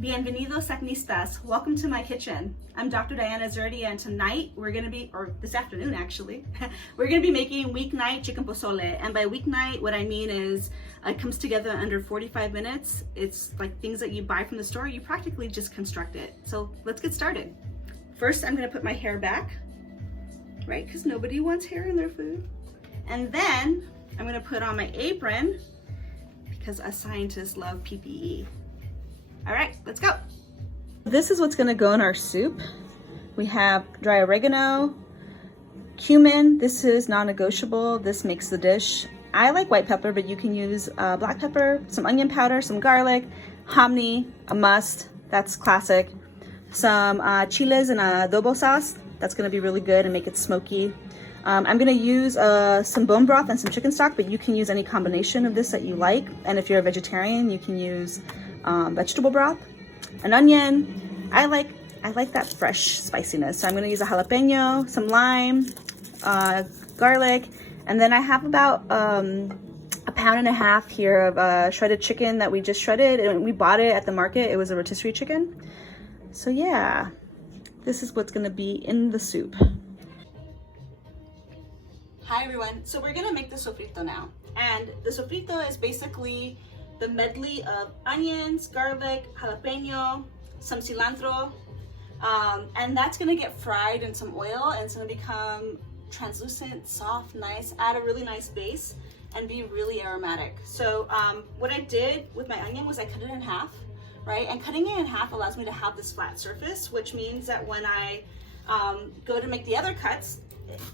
Bienvenidos SACNISTAs. Welcome to my kitchen. I'm Dr. Diana Azurdia, and tonight we're gonna be, or this afternoon actually, we're gonna be making weeknight chicken pozole. And by weeknight, what I mean is it comes together under 45 minutes. It's like things that you buy from the store. You practically just construct it. So let's get started. First, I'm gonna put my hair back, right? Because nobody wants hair in their food. And then I'm gonna put on my apron because us scientists love PPE. All right, let's go. This is what's gonna go in our soup. We have dry oregano, cumin. This is non-negotiable. This makes the dish. I like white pepper, but you can use black pepper, some onion powder, some garlic, hominy, a must, that's classic. Some chiles and adobo sauce. That's gonna be really good and make it smoky. I'm gonna use some bone broth and some chicken stock, but you can use any combination of this that you like. And if you're a vegetarian, you can use vegetable broth, an onion. I like that fresh spiciness, so I'm going to use a jalapeno, some lime, garlic, and then I have about a pound and a half here of shredded chicken that we just shredded, and we bought it at the market. It was a rotisserie chicken. So yeah, this is what's going to be in the soup. Hi everyone, so we're going to make the sofrito now, and the sofrito is basically the medley of onions, garlic, jalapeno, some cilantro, and that's gonna get fried in some oil, and it's gonna become translucent, soft, nice, add a really nice base, and be really aromatic. So what I did with my onion was I cut it in half, right? And cutting it in half allows me to have this flat surface, which means that when I go to make the other cuts,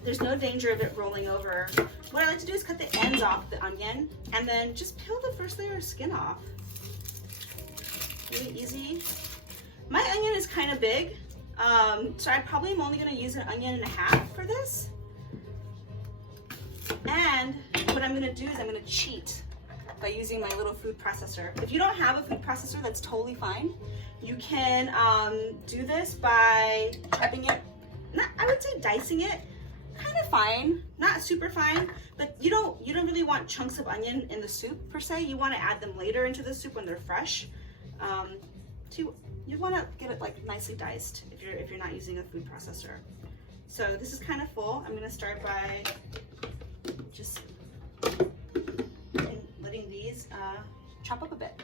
there's no danger of it rolling over. What I like to do is cut the ends off the onion and then just peel the first layer of skin off. Really easy. My onion is kind of big, so I probably am only going to use an onion and a half for this. And what I'm going to do is I'm going to cheat by using my little food processor. If you don't have a food processor, that's totally fine. You can do this by chopping it, I would say dicing it. Kind of fine, not super fine, but you don't really want chunks of onion in the soup per se. You want to add them later into the soup when they're fresh. So you want to get it like nicely diced if you're not using a food processor. So this is kind of full. I'm going to start by just letting these chop up a bit.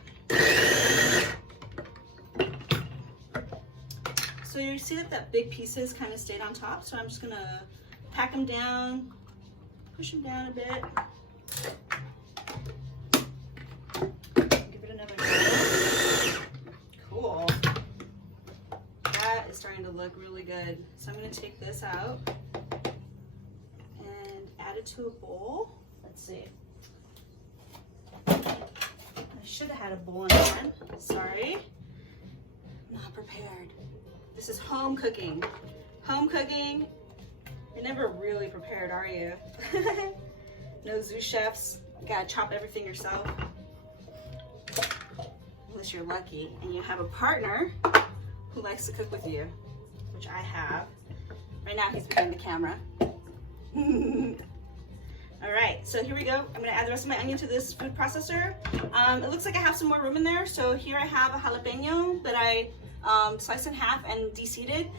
So you see that big pieces kind of stayed on top, so I'm just going to pack them down, push them down a bit. Give it another go. Cool. That is starting to look really good. So I'm going to take this out and add it to a bowl. Let's see. I should have had a bowl in hand. Sorry. Not prepared. This is home cooking. Home cooking. You're never really prepared, are you? No sous chefs. You gotta chop everything yourself. Unless you're lucky and you have a partner who likes to cook with you, which I have. Right now he's behind the camera. All right, so here we go. I'm gonna add the rest of my onion to this food processor. It looks like I have some more room in there. So here I have a jalapeno that I sliced in half and de-seeded.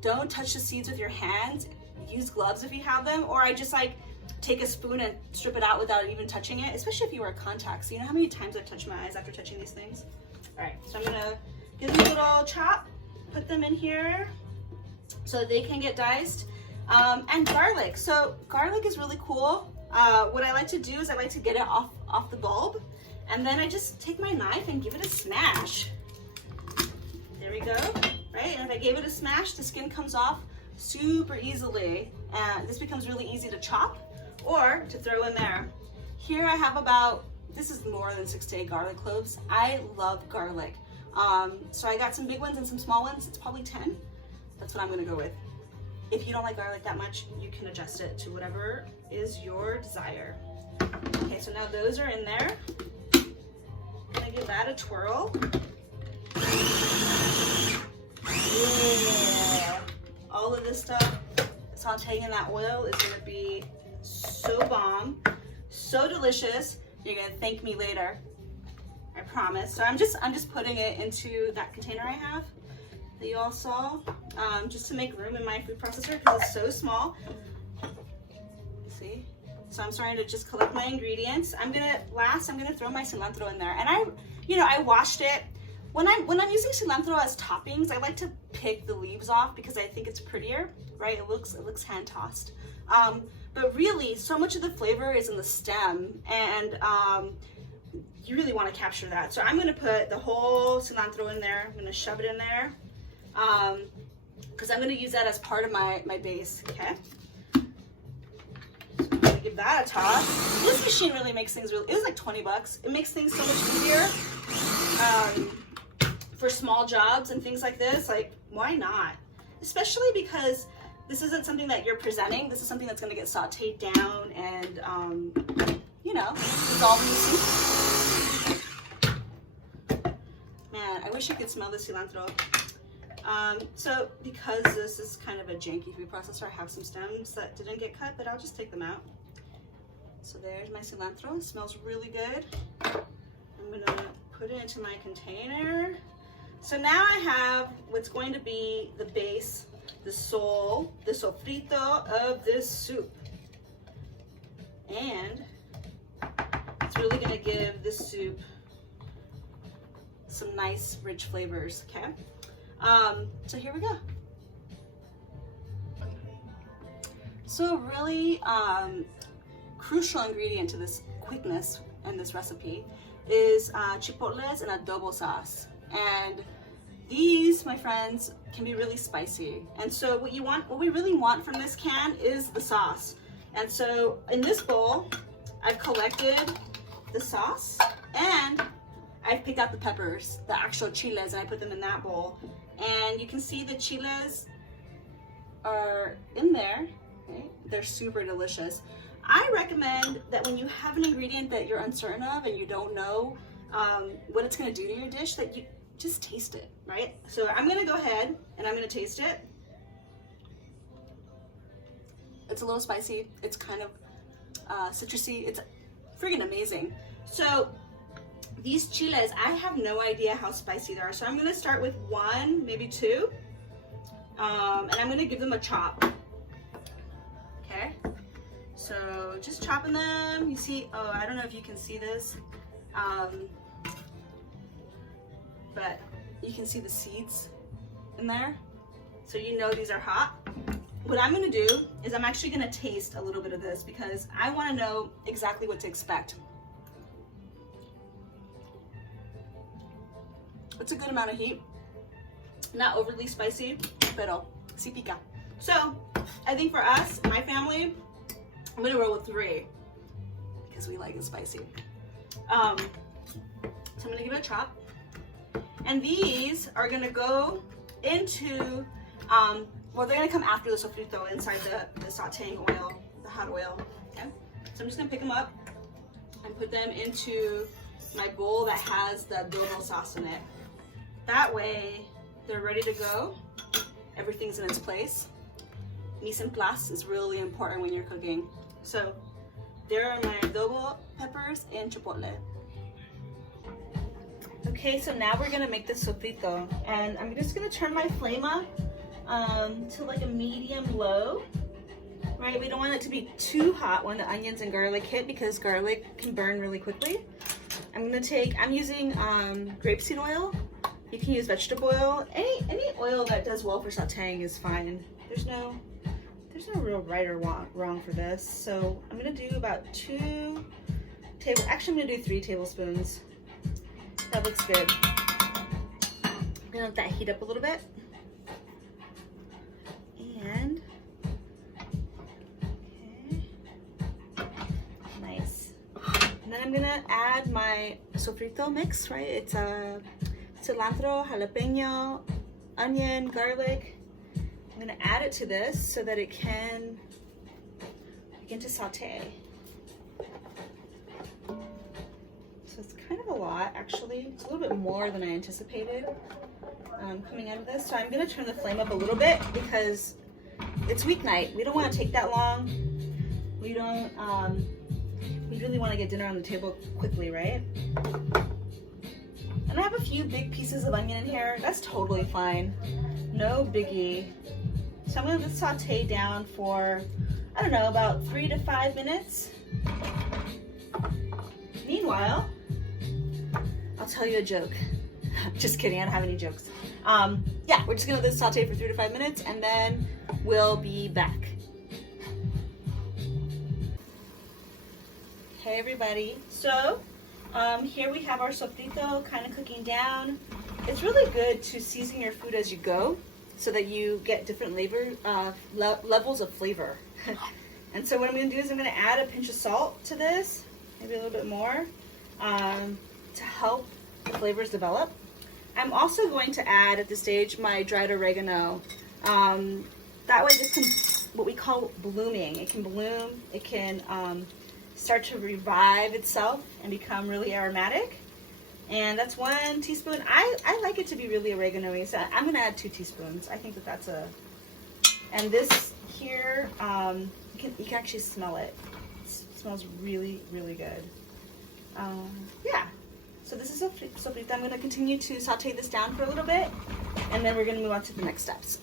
Don't touch the seeds with your hands. Use gloves if you have them, or I just like take a spoon and strip it out without even touching it, especially if you wear contacts. You know how many times I've touched my eyes after touching these things? All right, so I'm gonna give them a little chop, put them in here so they can get diced. And garlic. So garlic is really cool. What I like to do is I like to get it off the bulb, and then I just take my knife and give it a smash. There we go, right? And if I gave it a smash, the skin comes off super easily, and this becomes really easy to chop or to throw in there. Here I have about, this is more than 6 to 8 garlic cloves. I love garlic. So I got some big ones and some small ones. It's probably 10. That's what I'm gonna go with. If you don't like garlic that much, you can adjust it to whatever is your desire. Okay, so now those are in there. I'm gonna give that a twirl. Yeah. All of this stuff sauteing in that oil is gonna be so bomb, so delicious. You're gonna thank me later. I promise. So I'm just putting it into that container I have that you all saw, just to make room in my food processor because it's so small. See? So I'm starting to just collect my ingredients. I'm gonna throw my cilantro in there. And I washed it. When I'm using cilantro as toppings, I like to pick the leaves off because I think it's prettier, right? It looks hand tossed. But really, so much of the flavor is in the stem, and you really want to capture that. So I'm gonna put the whole cilantro in there. I'm gonna shove it in there because I'm gonna use that as part of my base. Okay. So I'm gonna give that a toss. This machine really makes things it was like 20 bucks. It makes things so much easier. For small jobs and things like this, like, why not? Especially because this isn't something that you're presenting. This is something that's gonna get sauteed down and, dissolve in the soup. Man, I wish you could smell the cilantro. So because this is kind of a janky food processor, I have some stems that didn't get cut, but I'll just take them out. So there's my cilantro. It smells really good. I'm gonna put it into my container. So now I have what's going to be the base, the sofrito of this soup. And it's really gonna give this soup some nice, rich flavors, okay? So here we go. So a really crucial ingredient to this quickness and this recipe is chipotles and adobo sauce. And these, my friends, can be really spicy. And so what we really want from this can is the sauce. And so in this bowl, I've collected the sauce and I've picked out the peppers, the actual chiles, and I put them in that bowl. And you can see the chiles are in there, right? They're super delicious. I recommend that when you have an ingredient that you're uncertain of and you don't know what it's gonna do to your dish, that you just taste it, right? So I'm gonna go ahead and I'm gonna taste it. It's a little spicy. It's kind of citrusy. It's freaking amazing. So these chiles, I have no idea how spicy they are. So I'm gonna start with one, maybe two, and I'm gonna give them a chop. Okay. So just chopping them. You see, oh, I don't know if you can see this. But you can see the seeds in there. So you know these are hot. What I'm gonna do is I'm actually gonna taste a little bit of this because I wanna know exactly what to expect. It's a good amount of heat. Not overly spicy, pero sí pica. So I think for us, my family, I'm gonna roll with 3 because we like it spicy. So I'm gonna give it a chop. And these are gonna go into, well, they're gonna come after the sofrito inside the sauteing oil, the hot oil, okay? So I'm just gonna pick them up and put them into my bowl that has the adobo sauce in it. That way, they're ready to go. Everything's in its place. Mise en place is really important when you're cooking. So there are my adobo peppers and chipotle. Okay, so now we're gonna make the sofrito, and I'm just gonna turn my flame up to like a medium low, right? We don't want it to be too hot when the onions and garlic hit because garlic can burn really quickly. I'm using grapeseed oil. You can use vegetable oil. Any oil that does well for sauteing is fine. There's no real right or wrong for this. So I'm gonna do about I'm gonna do 3 tablespoons. That looks good. I'm gonna let that heat up a little bit. And, okay, nice. And then I'm gonna add my sofrito mix, right? It's cilantro, jalapeno, onion, garlic. I'm gonna add it to this so that it can begin to saute. So it's kind of a lot, actually. It's a little bit more than I anticipated coming out of this. So I'm gonna turn the flame up a little bit because it's weeknight. We don't wanna take that long. We really wanna get dinner on the table quickly, right? And I have a few big pieces of onion in here. That's totally fine. No biggie. So I'm gonna saute down for, I don't know, about 3 to 5 minutes. Meanwhile, I'll tell you a joke. Just kidding, I don't have any jokes. Yeah, we're just gonna let this saute for 3 to 5 minutes and then we'll be back. Hey everybody. So, here we have our sofrito kind of cooking down. It's really good to season your food as you go so that you get different levels of flavor. And so what I'm gonna do is I'm gonna add a pinch of salt to this, maybe a little bit more, to help the flavors develop. I'm also going to add at this stage my dried oregano. That way this can, what we call blooming. It can bloom, it can start to revive itself and become really aromatic. And that's 1 teaspoon. I like it to be really oregano-y, so I'm gonna add 2 teaspoons. I think that that's and this here, you can actually smell it. It smells really, really good. Yeah. So this is sofrito. I'm going to continue to saute this down for a little bit, and then we're going to move on to the next steps.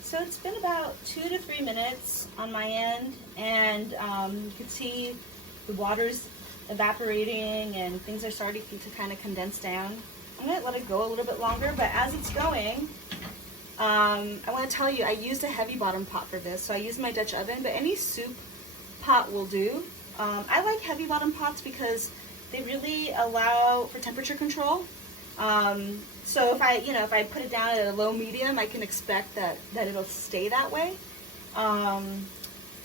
So it's been about 2 to 3 minutes on my end, and you can see the water's evaporating and things are starting to kind of condense down. I'm going to let it go a little bit longer, but as it's going, I want to tell you, I used a heavy bottom pot for this, so I used my Dutch oven, but any soup pot will do. I like heavy bottom pots because they really allow for temperature control. So if I put it down at a low medium, I can expect that it'll stay that way.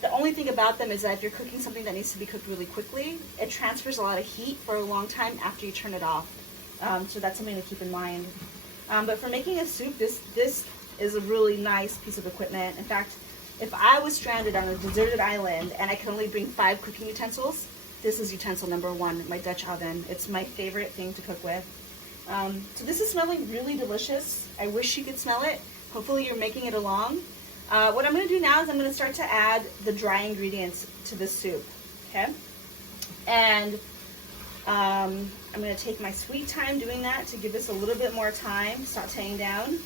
The only thing about them is that if you're cooking something that needs to be cooked really quickly, it transfers a lot of heat for a long time after you turn it off. So that's something to keep in mind. But for making a soup, this is a really nice piece of equipment. In fact, if I was stranded on a deserted island and I could only bring 5 cooking utensils, this is utensil number 1, my Dutch oven. It's my favorite thing to cook with. So this is smelling really delicious. I wish you could smell it. Hopefully you're making it along. What I'm going to do now is I'm going to start to add the dry ingredients to the soup, okay? And I'm going to take my sweet time doing that to give this a little bit more time sauteing down.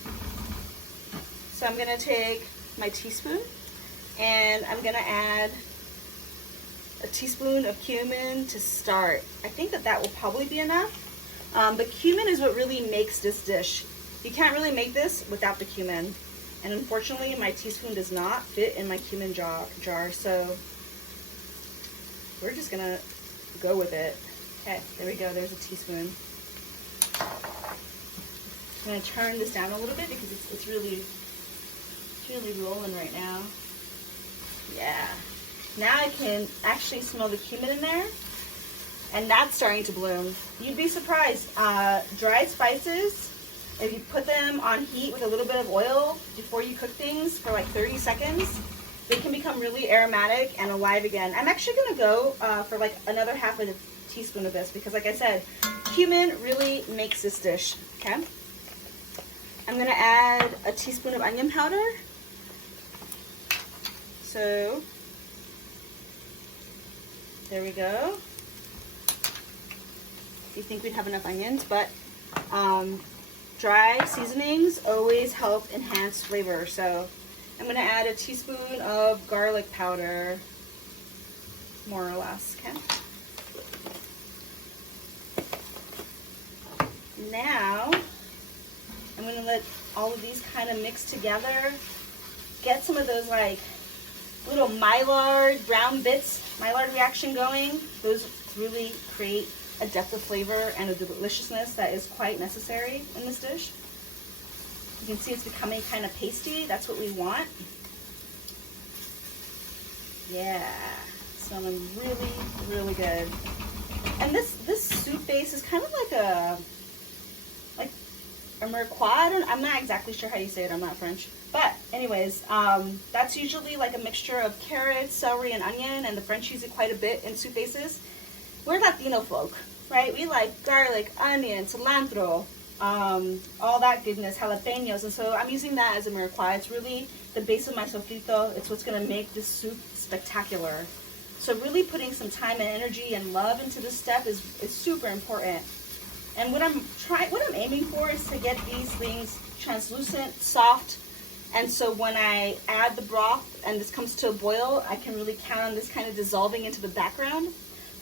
So I'm going to take my teaspoon and I'm going to add a teaspoon of cumin to start. I think that will probably be enough, but cumin is what really makes this dish. You can't really make this without the cumin. And unfortunately, my teaspoon does not fit in my cumin jar, so we're just gonna go with it. Okay, there we go, there's a teaspoon. I'm gonna turn this down a little bit because it's really rolling right now. Yeah, now I can actually smell the cumin in there, and that's starting to bloom. You'd be surprised, dried spices, if you put them on heat with a little bit of oil before you cook things for like 30 seconds, they can become really aromatic and alive again. I'm actually gonna go for like another half of a teaspoon of this because like I said, cumin really makes this dish, okay? I'm gonna add a teaspoon of onion powder. So, there we go. You think we'd have enough onions, but dry seasonings always help enhance flavor. So I'm going to add a teaspoon of garlic powder, more or less, okay? Now I'm going to let all of these kind of mix together. Get some of those like little Maillard brown bits, Maillard reaction going. Those really create a depth of flavor and a deliciousness that is quite necessary in this dish. You can see it's becoming kind of pasty. That's what we want. Yeah, smelling really, really good. And this soup base is kind of like a mirepoix. I'm not exactly sure how you say it. I'm not French. But anyways, that's usually like a mixture of carrots, celery, and onion, and the French use it quite a bit in soup bases. We're Latino folk, right? We like garlic, onion, cilantro, all that goodness, jalapenos. And so I'm using that as a mirepoix. It's really the base of my sofrito. It's what's gonna make this soup spectacular. So really putting some time and energy and love into this step is super important. And what I'm aiming for is to get these things translucent, soft. And so when I add the broth and this comes to a boil, I can really count on this kind of dissolving into the background,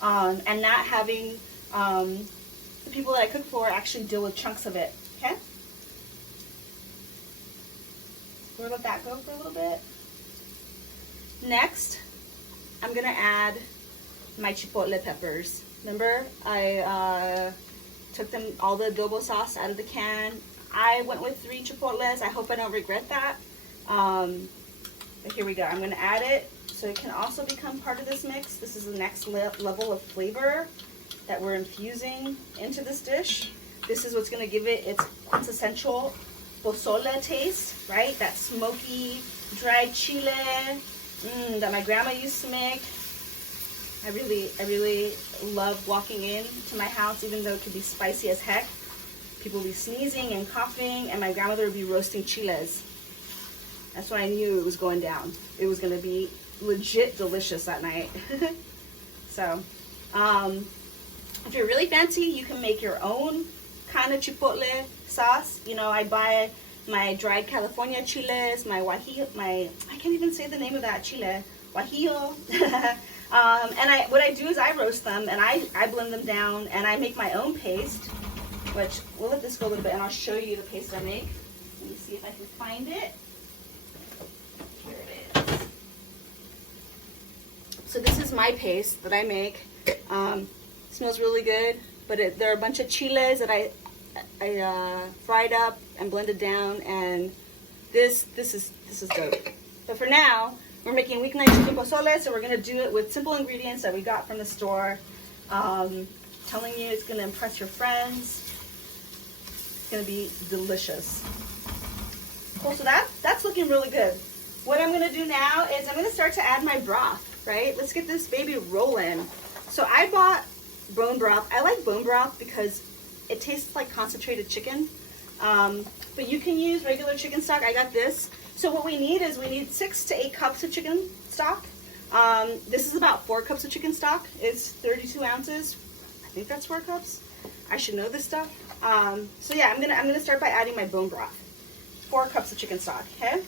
and not having the people that I cook for actually deal with chunks of it, okay? We'll let that go for a little bit. Next, I'm gonna add my chipotle peppers. Remember, I took them, all the adobo sauce out of the can. I went with 3 chipotles. I hope I don't regret that. But here we go. I'm gonna add it so it can also become part of this mix. This is the next level of flavor that we're infusing into this dish. This is what's gonna give it its quintessential pozole taste, right? That smoky, dried chile that my grandma used to make. I really love walking into my house, even though it could be spicy as heck. People would be sneezing and coughing, and my grandmother would be roasting chiles. That's when I knew it was going down. It was gonna be legit delicious that night. So, if you're really fancy, you can make your own kind of chipotle sauce. You know, I buy my dried California chiles, my guajillo, I can't even say the name of that chile, guajillo. And what I do is I roast them and I blend them down and I make my own paste, which we'll let this go a little bit and I'll show you the paste I make. Let me see if I can find it. Here it is. So this is my paste that I make. Smells really good, but there are a bunch of chiles that I fried up and blended down, and this is dope. But for now, we're making weeknight chicken pozole, so we're gonna do it with simple ingredients that we got from the store. Telling you, it's gonna impress your friends. It's gonna be delicious. Cool. So that's looking really good. What I'm gonna do now is I'm gonna start to add my broth. Right? Let's get this baby rolling. So I bought bone broth. I like bone broth because it tastes like concentrated chicken. But you can use regular chicken stock. I got this. So what we need is 6 to 8 cups of chicken stock. This is about 4 cups of chicken stock. It's 32 ounces. I think that's 4 cups. I should know this stuff. So yeah, I'm gonna start by adding my bone broth. 4 cups of chicken stock. Okay.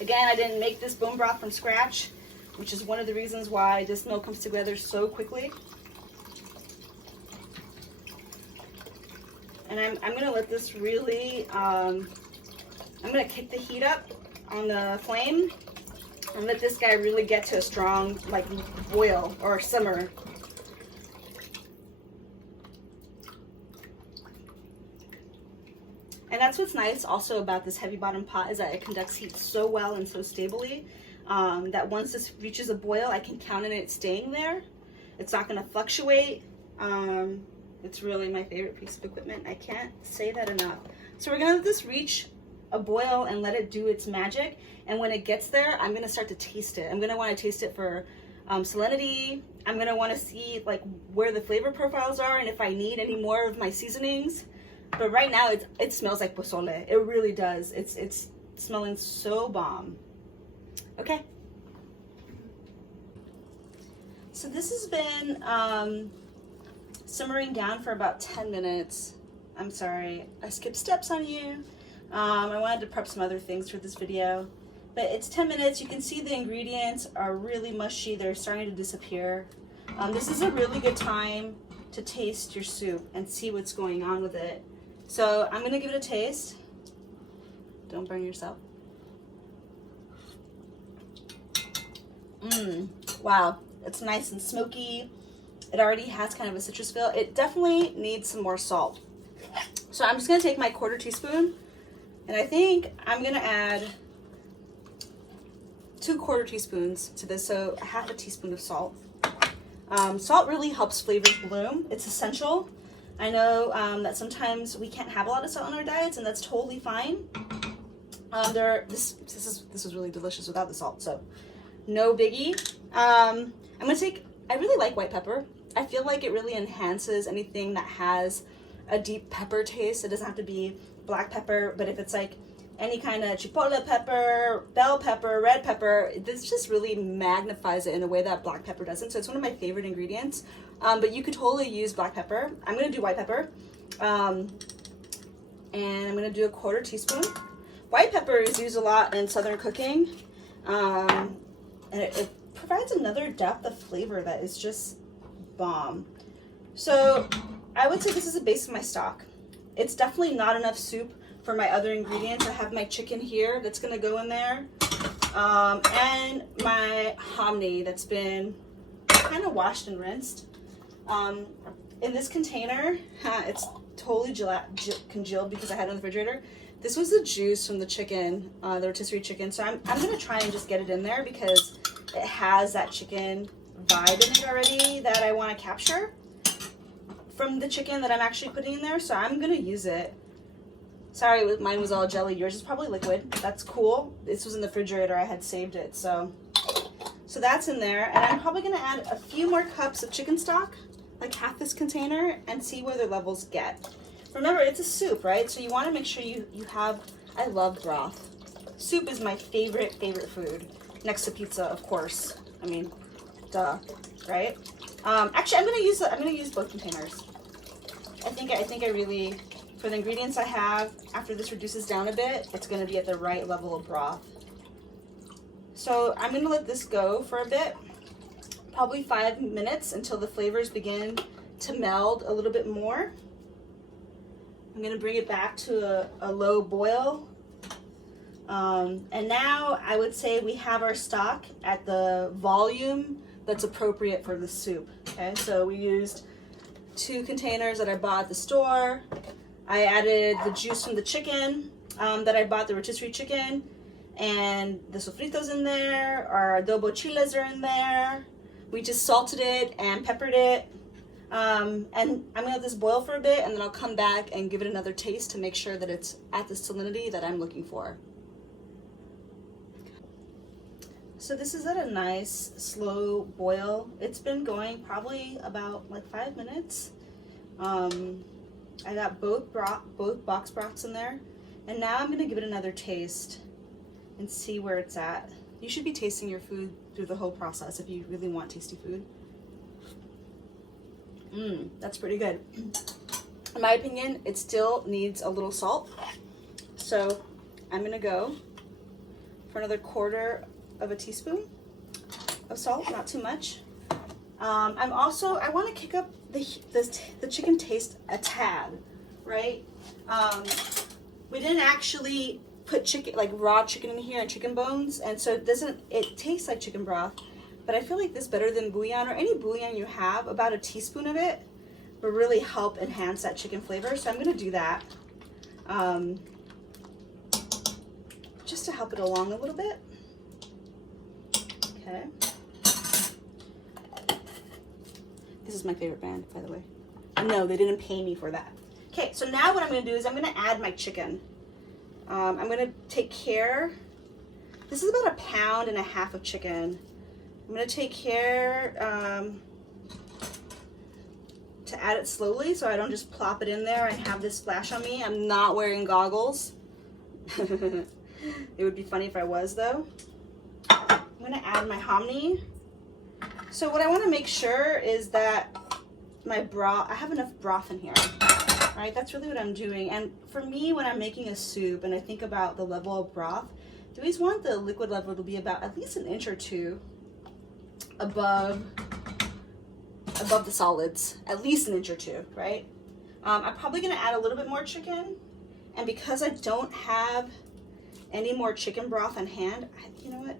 Again, I didn't make this bone broth from scratch, which is one of the reasons why this meal comes together so quickly. And I'm gonna let this really, I'm gonna kick the heat up on the flame and let this guy really get to a strong, like, boil or simmer. And that's what's nice also about this heavy bottom pot, is that it conducts heat so well and so stably, that once this reaches a boil, I can count on it staying there. It's not gonna fluctuate. It's really my favorite piece of equipment. I can't say that enough. So we're gonna let this reach a boil and let it do its magic. And when it gets there, I'm gonna start to taste it. I'm gonna wanna taste it for salinity. I'm gonna wanna see like where the flavor profiles are and if I need any more of my seasonings. But right now it smells like pozole. It really does. It's smelling so bomb. Okay. So this has been simmering down for about 10 minutes. I'm sorry, I skipped steps on you. I wanted to prep some other things for this video. But it's 10 minutes. You can see the ingredients are really mushy. They're starting to disappear. This is a really good time to taste your soup and see what's going on with it. So I'm gonna give it a taste. Don't burn yourself. Wow, it's nice and smoky. It already has kind of a citrus feel. It definitely needs some more salt. So I'm just gonna take my 1/4 teaspoon, and I think I'm gonna add 2 1/4 teaspoons to this, so 1/2 teaspoon of salt. Salt really helps flavors bloom. It's essential. I know that sometimes we can't have a lot of salt in our diets, and that's totally fine. This is really delicious without the salt, so no biggie. I really like white pepper. I feel like it really enhances anything that has a deep pepper taste. It doesn't have to be black pepper, but if it's like any kind of chipotle pepper, bell pepper, red pepper, this just really magnifies it in a way that black pepper doesn't. So it's one of my favorite ingredients. But you could totally use black pepper. I'm gonna do white pepper. And I'm gonna do a 1/4 teaspoon. White pepper is used a lot in Southern cooking. And it provides another depth of flavor that is just bomb. So I would say this is the base of my stock. It's definitely not enough soup for my other ingredients. I have my chicken here that's gonna go in there. And my hominy that's been kind of washed and rinsed. In this container, it's totally congealed because I had it in the refrigerator. This was the juice from the chicken, the rotisserie chicken. So I'm gonna try and just get it in there because it has that chicken vibe in it already that I wanna capture from the chicken that I'm actually putting in there. So I'm gonna use it. Sorry, mine was all jelly. Yours is probably liquid. That's cool. This was in the refrigerator. I had saved it. So that's in there. And I'm probably gonna add a few more cups of chicken stock, like half this container, and see where the levels get. Remember, it's a soup, right? So you wanna make sure you have, I love broth. Soup is my favorite food, next to pizza, of course. I mean, duh, right? Actually, I'm gonna use both containers. I think I really, for the ingredients I have, after this reduces down a bit, it's gonna be at the right level of broth. So I'm gonna let this go for a bit, probably 5 minutes until the flavors begin to meld a little bit more. I'm gonna bring it back to a low boil. And now I would say we have our stock at the volume that's appropriate for the soup. Okay, so we used 2 containers that I bought at the store. I added the juice from the chicken that I bought, the rotisserie chicken, and the sofritos in there. Our adobo chiles are in there. We just salted it and peppered it. And I'm gonna let this boil for a bit, and then I'll come back and give it another taste to make sure that it's at the salinity that I'm looking for. So this is at a nice slow boil. It's been going probably about like 5 minutes. I got both box broths in there, and now I'm gonna give it another taste and see where it's at. You should be tasting your food through the whole process if you really want tasty food. That's pretty good. In my opinion, it still needs a little salt. So I'm gonna go for another 1/4 teaspoon of salt, not too much. I want to kick up the chicken taste a tad, right? We didn't actually put chicken, like raw chicken in here and chicken bones, and so it tastes like chicken broth, but I feel like this better than bouillon or any bouillon you have. About a teaspoon of it will really help enhance that chicken flavor. So I'm gonna do that just to help it along a little bit. Okay. This is my favorite brand, by the way. No, they didn't pay me for that. Okay, so now what I'm gonna do is I'm gonna add my chicken. I'm gonna take care, this is about 1.5 pounds of chicken. I'm gonna take care to add it slowly so I don't just plop it in there and have this splash on me. I'm not wearing goggles. It would be funny if I was though. I'm gonna add my hominy. So what I wanna make sure is that my broth, I have enough broth in here, right? That's really what I'm doing. And for me, when I'm making a soup and I think about the level of broth, I always want the liquid level to be about at least 1 inch or 2 above the solids, at least 1 inch or 2, right? I'm probably gonna add a little bit more chicken, and because I don't have any more chicken broth on hand, you know what?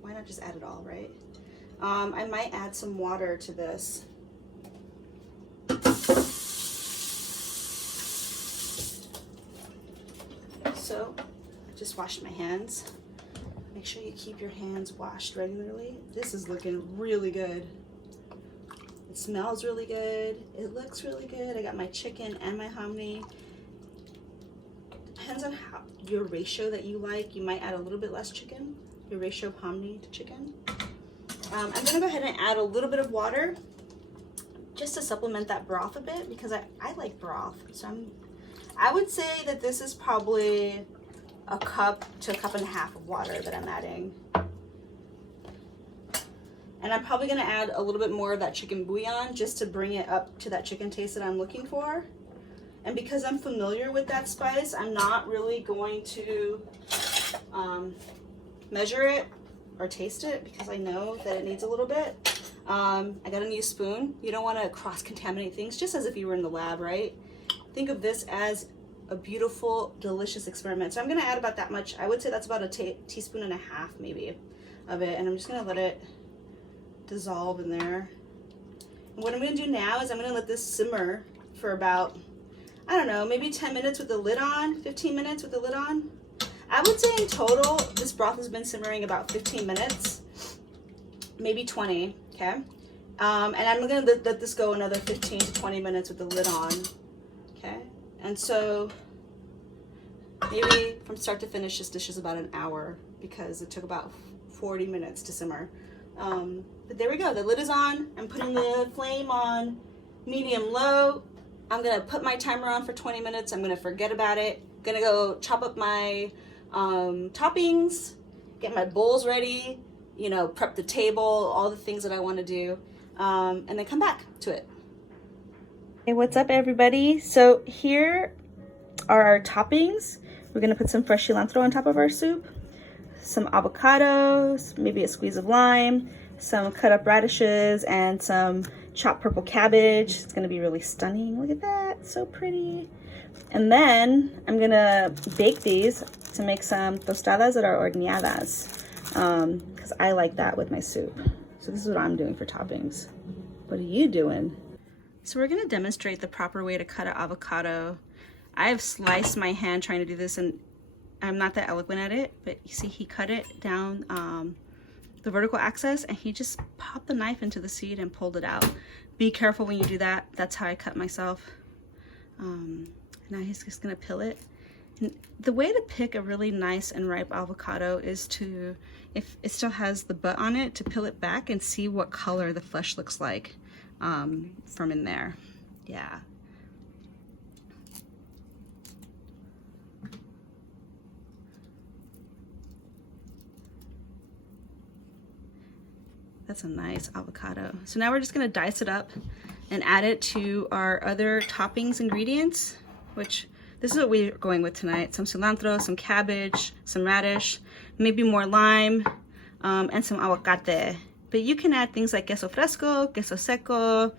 Why not just add it all, right? I might add some water to this. So, I just washed my hands. Make sure you keep your hands washed regularly. This is looking really good. It smells really good. It looks really good. I got my chicken and my hominy. Depends on your ratio that you like. You might add a little bit less chicken, your ratio of hominy to chicken. I'm gonna go ahead and add a little bit of water just to supplement that broth a bit, because I like broth. So I would say that this is probably a cup to a cup and a half of water that I'm adding. And I'm probably gonna add a little bit more of that chicken bouillon just to bring it up to that chicken taste that I'm looking for. And because I'm familiar with that spice, I'm not really going to measure it or taste it, because I know that it needs a little bit. I got a new spoon. You don't want to cross-contaminate things, just as if you were in the lab, right? Think of this as a beautiful, delicious experiment. So I'm going to add about that much. I would say that's about a teaspoon and a half maybe of it. And I'm just going to let it dissolve in there. And what I'm going to do now is I'm going to let this simmer for about, I don't know, maybe 10 minutes with the lid on, 15 minutes with the lid on. I would say in total, this broth has been simmering about 15 minutes, maybe 20, okay? And I'm gonna let this go another 15 to 20 minutes with the lid on, okay? And so maybe from start to finish, this dish is about an hour because it took about 40 minutes to simmer. But there we go, the lid is on. I'm putting the flame on medium low. I'm gonna put my timer on for 20 minutes. I'm gonna forget about it. I'm gonna go chop up my toppings, get my bowls ready, you know, prep the table, all the things that I want to do, and then come back to it. Hey, what's up everybody? So here are our toppings. We're gonna put some fresh cilantro on top of our soup, some avocados, maybe a squeeze of lime, some cut up radishes, and some chopped purple cabbage. It's gonna be really stunning. Look at that, so pretty. And then I'm gonna bake these to make some tostadas that are horneadas, because I like that with my soup. So this is what I'm doing for toppings. What are you doing? So we're gonna demonstrate the proper way to cut an avocado. I have sliced my hand trying to do this, and I'm not that eloquent at it, but you see he cut it down the vertical axis, and he just popped the knife into the seed and pulled it out. Be careful when you do that. That's how I cut myself. Now he's just gonna peel it. And the way to pick a really nice and ripe avocado is to, if it still has the butt on it, to peel it back and see what color the flesh looks like from in there. Yeah. That's a nice avocado. So now we're just gonna dice it up and add it to our other toppings ingredients, which this is what we're going with tonight. Some cilantro, some cabbage, some radish, maybe more lime, and some aguacate. But you can add things like queso fresco, queso seco,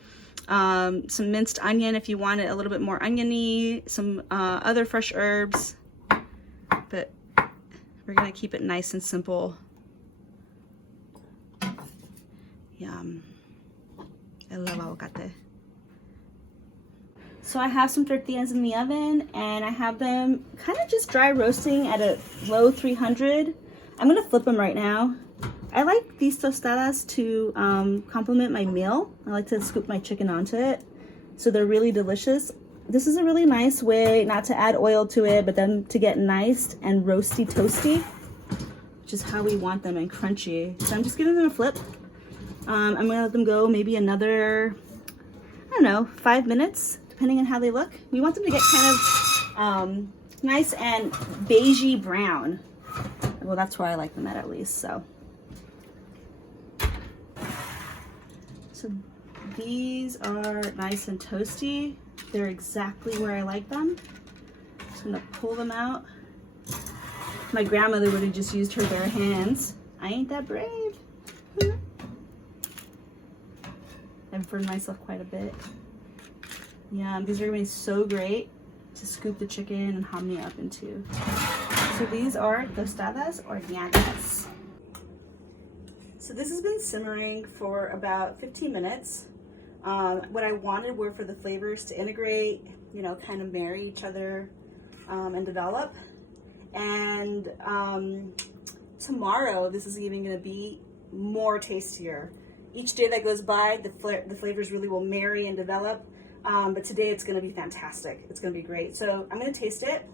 some minced onion if you want it a little bit more oniony, some other fresh herbs. But we're gonna keep it nice and simple. Yum. I love aguacate. So I have some tortillas in the oven, and I have them kind of just dry roasting at a low 300. I'm gonna flip them right now. I like these tostadas to complement my meal. I like to scoop my chicken onto it, so they're really delicious. This is a really nice way not to add oil to it, but then to get nice and roasty toasty, which is how we want them, and crunchy. So I'm just giving them a flip. I'm gonna let them go maybe another, I don't know, 5 minutes, depending on how they look. We want them to get kind of nice and beigey brown. Well, that's where I like them at least, so. So these are nice and toasty. They're exactly where I like them. So I'm gonna pull them out. My grandmother would have just used her bare hands. I ain't that brave. I've burned myself quite a bit. Yeah, these are gonna be so great to scoop the chicken and hot me up into. So these are tostadas horneadas. So this has been simmering for about 15 minutes. What I wanted were for the flavors to integrate, you know, kind of marry each other and develop. And tomorrow, this is even gonna be more tastier. Each day that goes by, the flavors really will marry and develop. But today it's gonna be fantastic. It's gonna be great. So I'm gonna taste it.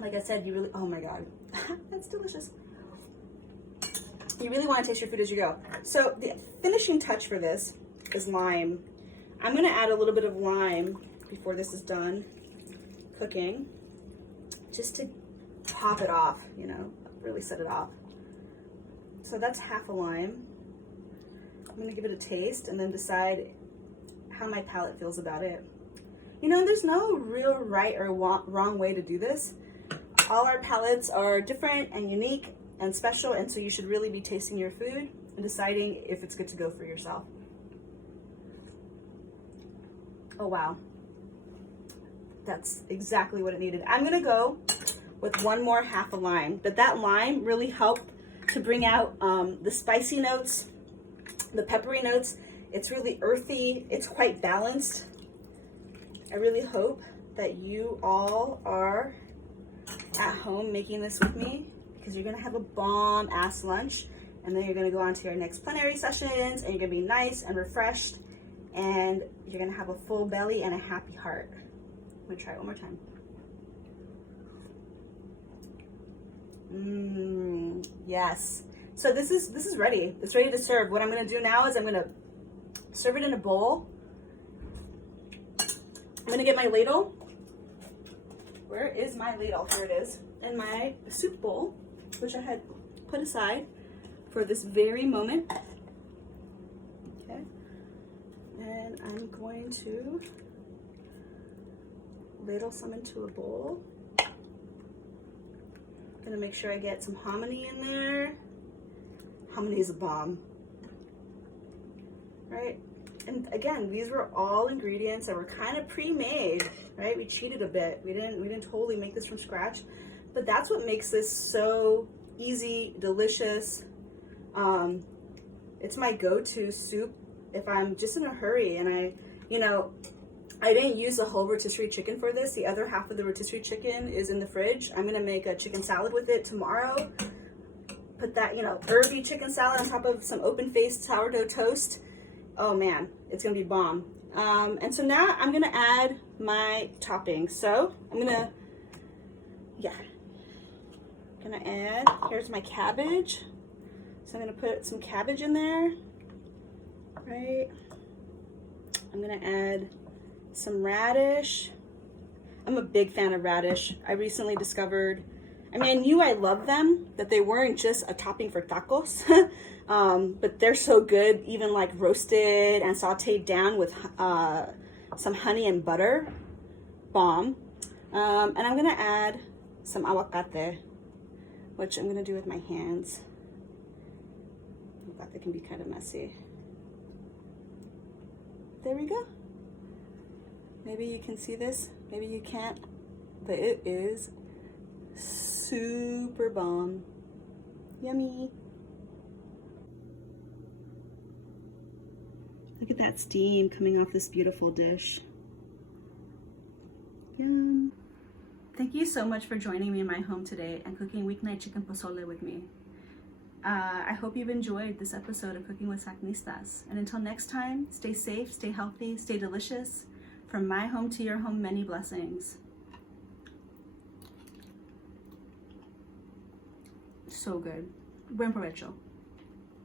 Like I said, you really, oh my God, that's delicious. You really want to taste your food as you go. So the finishing touch for this is lime. I'm going to add a little bit of lime before this is done cooking, just to pop it off, you know, really set it off. So that's half a lime. I'm going to give it a taste and then decide how my palate feels about it. You know, there's no real right or wrong way to do this. All our palates are different and unique and special, and so you should really be tasting your food and deciding if it's good to go for yourself. Oh wow, that's exactly what it needed. I'm gonna go with one more half a lime, but that lime really helped to bring out the spicy notes, the peppery notes. It's really earthy, it's quite balanced. I really hope that you all are at home making this with me, because you're gonna have a bomb ass lunch, and then you're gonna go on to your next plenary sessions, and you're gonna be nice and refreshed, and you're gonna have a full belly and a happy heart. I'm gonna try it one more time. Yes. So this is ready. It's ready to serve. What I'm gonna do now is I'm gonna serve it in a bowl. I'm gonna get my ladle. Where is my ladle? Here it is. And my soup bowl, which I had put aside for this very moment. Okay. And I'm going to ladle some into a bowl. Gonna make sure I get some hominy in there. Hominy is a bomb, right? And again, these were all ingredients that were kind of pre-made, right? We cheated a bit. We didn't totally make this from scratch, but that's what makes this so easy, delicious. It's my go-to soup if I'm just in a hurry and I didn't use the whole rotisserie chicken for this. The other half of the rotisserie chicken is in the fridge. I'm gonna make a chicken salad with it tomorrow. Put that, herby chicken salad on top of some open-faced sourdough toast. Oh man, it's gonna be bomb. And so now I'm gonna add my toppings. So I'm gonna add, here's my cabbage. So I'm gonna put some cabbage in there, right? I'm gonna add some radish. I'm a big fan of radish. I recently discovered, I knew I loved them, that they weren't just a topping for tacos, but they're so good, even like roasted and sauteed down with some honey and butter. Bomb. And I'm gonna add some aguacate, which I'm gonna do with my hands. Aguacate can be kind of messy. There we go. Maybe you can see this, maybe you can't, but it is super bomb. Yummy. Look at that steam coming off this beautiful dish. Yum. Thank you so much for joining me in my home today and cooking weeknight chicken pozole with me. I hope you've enjoyed this episode of Cooking with SACNISTAs. And until next time, stay safe, stay healthy, stay delicious. From my home to your home, many blessings. So good. Buen provecho.